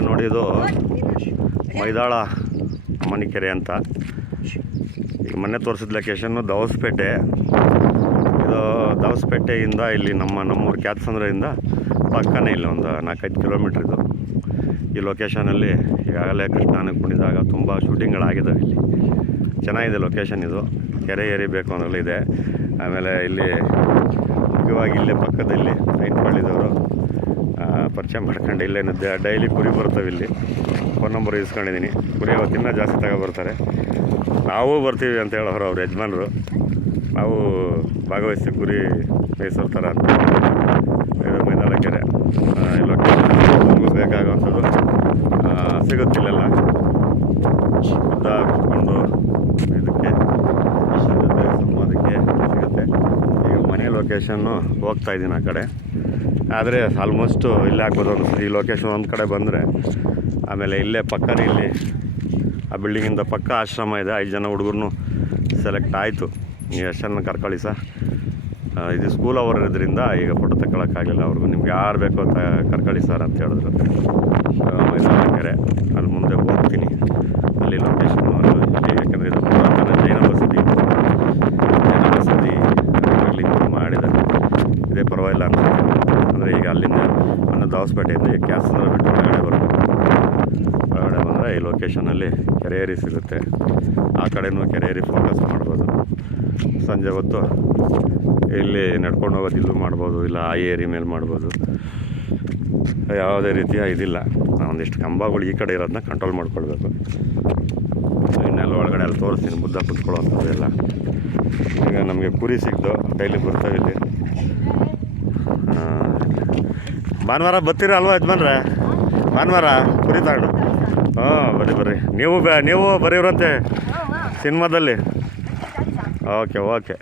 ಸ್ನೇಹಿತರೆ ನೋಡಿ, ಇದು ಮೈದಾಳ ಮಣಿಕೆರೆ ಅಂತ. ಈಗ ಮೊನ್ನೆ ತೋರಿಸಿದ ಲೊಕೇಶನ್ನು ದವಸಪೇಟೆ. ಇದು ದವಸಪೇಟೆಯಿಂದ ಇಲ್ಲಿ ನಮ್ಮೂರು ಕ್ಯಾತ್ಸಂದ್ರದಿಂದ ಪಕ್ಕನೇ ಇಲ್ಲಿ ಒಂದು 4-5 ಕಿಲೋಮೀಟ್ರ್ ಇದು. ಈ ಲೊಕೇಶನಲ್ಲಿ ಈಗಾಗಲೇ ಕೃಷ್ಣನ ಕುಣಿದಾಗ ತುಂಬ ಶೂಟಿಂಗ್ಗಳಾಗಿದ್ದಾವೆ. ಇಲ್ಲಿ ಚೆನ್ನಾಗಿದೆ ಲೊಕೇಶನ್. ಇದು ಕೆರೆ ಏರಿಬೇಕು ಅನ್ನೋದು ಇದೆ. ಆಮೇಲೆ ಇಲ್ಲಿ ಮುಖ್ಯವಾಗಿ ಇಲ್ಲೇ ಪಕ್ಕದಲ್ಲಿ ಐನಪಳ್ಳಿದವರು ಪರಿಚಯ ಮಾಡ್ಕೊಂಡು ಇಲ್ಲೇನು ಡೈಲಿ ಕುರಿ ಬರ್ತವೆ. ಇಲ್ಲಿ ಫೋನ್ ನಂಬರ್ ಇಸ್ಕೊಂಡಿದ್ದೀನಿ. ಕುರಿ ಅವತ್ತಿನ ಜಾಸ್ತಿ ತಗೊಬರ್ತಾರೆ. ನಾವು ಬರ್ತೀವಿ ಅಂತ ಹೇಳೋರು ಅವ್ರ ಯಜಮಾನರು. ನಾವು ಭಾಗವಹಿಸ್ತೀವಿ ಕುರಿ ಮೇಯಿಸೋರ್ತಾರೆ ಅಂತ. ಇದು ಮೈದಾಳ ಕೆರೆ. ಲೊಕೇಶನ್ ಬೇಕಾಗುವಂಥದ್ದು ಸಿಗುತ್ತಿಲ್ಲೆಲ್ಲ. ಉದ್ದ ಕುತ್ಕೊಂಡು ಇದಕ್ಕೆ ಸಂವಾದಕ್ಕೆ ಸಿಗುತ್ತೆ. ಈಗ ಮನೆ ಲೊಕೇಶನ್ನು ಹೋಗ್ತಾಯಿದ್ದೀನಿ ಆ ಕಡೆ. ಆದರೆ ಆಲ್ಮೋಸ್ಟು ಇಲ್ಲೇ ಆಗ್ಬೋದು ಅನಿಸ್ತದೆ. ಈ ಲೊಕೇಶನ್ ಒಂದು ಕಡೆ ಬಂದರೆ ಆಮೇಲೆ ಇಲ್ಲೇ ಪಕ್ಕನೇ ಇಲ್ಲಿ ಆ ಬಿಲ್ಡಿಂಗಿಂದ ಪಕ್ಕ ಆಶ್ರಮ ಇದೆ. 5 ಜನ ಹುಡುಗರು ಸೆಲೆಕ್ಟ್ ಆಯಿತು. ನೀವು ಎಷ್ಟು ಜನ ಕರ್ಕೊಳ್ಳಿ ಸರ್. ಇದು ಸ್ಕೂಲ್ ಅವರ್ ಇರೋದ್ರಿಂದ ಈಗ ಫೋಟೋ ತಗೊಳಕ್ಕಾಗಲಿಲ್ಲ ಅವ್ರಿಗೂ. ನಿಮ್ಗೆ ಯಾರು ಬೇಕೋ ಅಂತ ಕರ್ಕೊಳ್ಳಿ ಸರ್ ಅಂತ ಹೇಳಿದ್ರು. ಮೈದಾಳ ಕೆರೆ ಅಲ್ಲಿ ಮುಂದೆ ಹೋಗ್ತೀನಿ. ಅಲ್ಲಿ ಲೊಕೇಶನ್ನು ಯಾಕಂದರೆ ಇದು ಪುರಾತನ ಜೈನ ಬಸದಿ ಆಗಲಿ ಮಾಡಿದ್ದಾರೆ. ಇದೇ ಪರವಾಗಿಲ್ಲ ಅನಿಸುತ್ತೆ. ಅಂದರೆ ಈಗ ಅಲ್ಲಿಂದ ದವಸಪೇಟೆಯಿಂದ ಈಗ ಕ್ಯಾತ್ಸಂದ್ರ ಬಿಟ್ಟು ಹೊರಗಡೆ ಬರಬೇಕು. ಹೊರಗಡೆ ಬಂದರೆ ಈ ಲೊಕೇಶನಲ್ಲಿ ಕೆರೆ ಏರಿ ಸಿಗುತ್ತೆ. ಆ ಕಡೆಯೂ ಕೆರೆ ಏರಿ ಫೋಕಸ್ ಮಾಡ್ಬೋದು. ಸಂಜೆ ಹೊತ್ತು ಇಲ್ಲಿ ನಡ್ಕೊಂಡು ಹೋಗೋದು ಇಲ್ಲೂ ಮಾಡ್ಬೋದು, ಇಲ್ಲ ಆ ಏರಿ ಮೇಲೆ ಮಾಡ್ಬೋದು. ಯಾವುದೇ ರೀತಿಯ ಇದಿಲ್ಲ. ಒಂದಿಷ್ಟು ಕಂಬಗಳು ಈ ಕಡೆ ಇರೋದನ್ನ ಕಂಟ್ರೋಲ್ ಮಾಡ್ಕೊಳ್ಬೇಕು. ಇನ್ನೆಲ್ಲ ಒಳಗಡೆ ಅಲ್ಲಿ ತೋರಿಸ್ತೀನಿ ಬುದ್ಧ ಕುತ್ಕೊಳ್ಳೋವಂಥದ್ದೆಲ್ಲ. ಈಗ ನಮಗೆ ಕುರಿ ಸಿಕ್ತು, ಡೈಲಿ ಬರ್ತಾವೆ ಇಲ್ಲಿ. ಭಾನುವಾರ ಬರ್ತೀರ ಅಲ್ವಾ ಯಜಮಾನ್ರೆ? ಭಾನುವಾರ ಕುರಿ ತಗೊಂಡು ಬರ್ರಿ. ನೀವು ಬರೀವ್ರಂತೆ ಸಿನಿಮಾದಲ್ಲಿ. ಓಕೆ.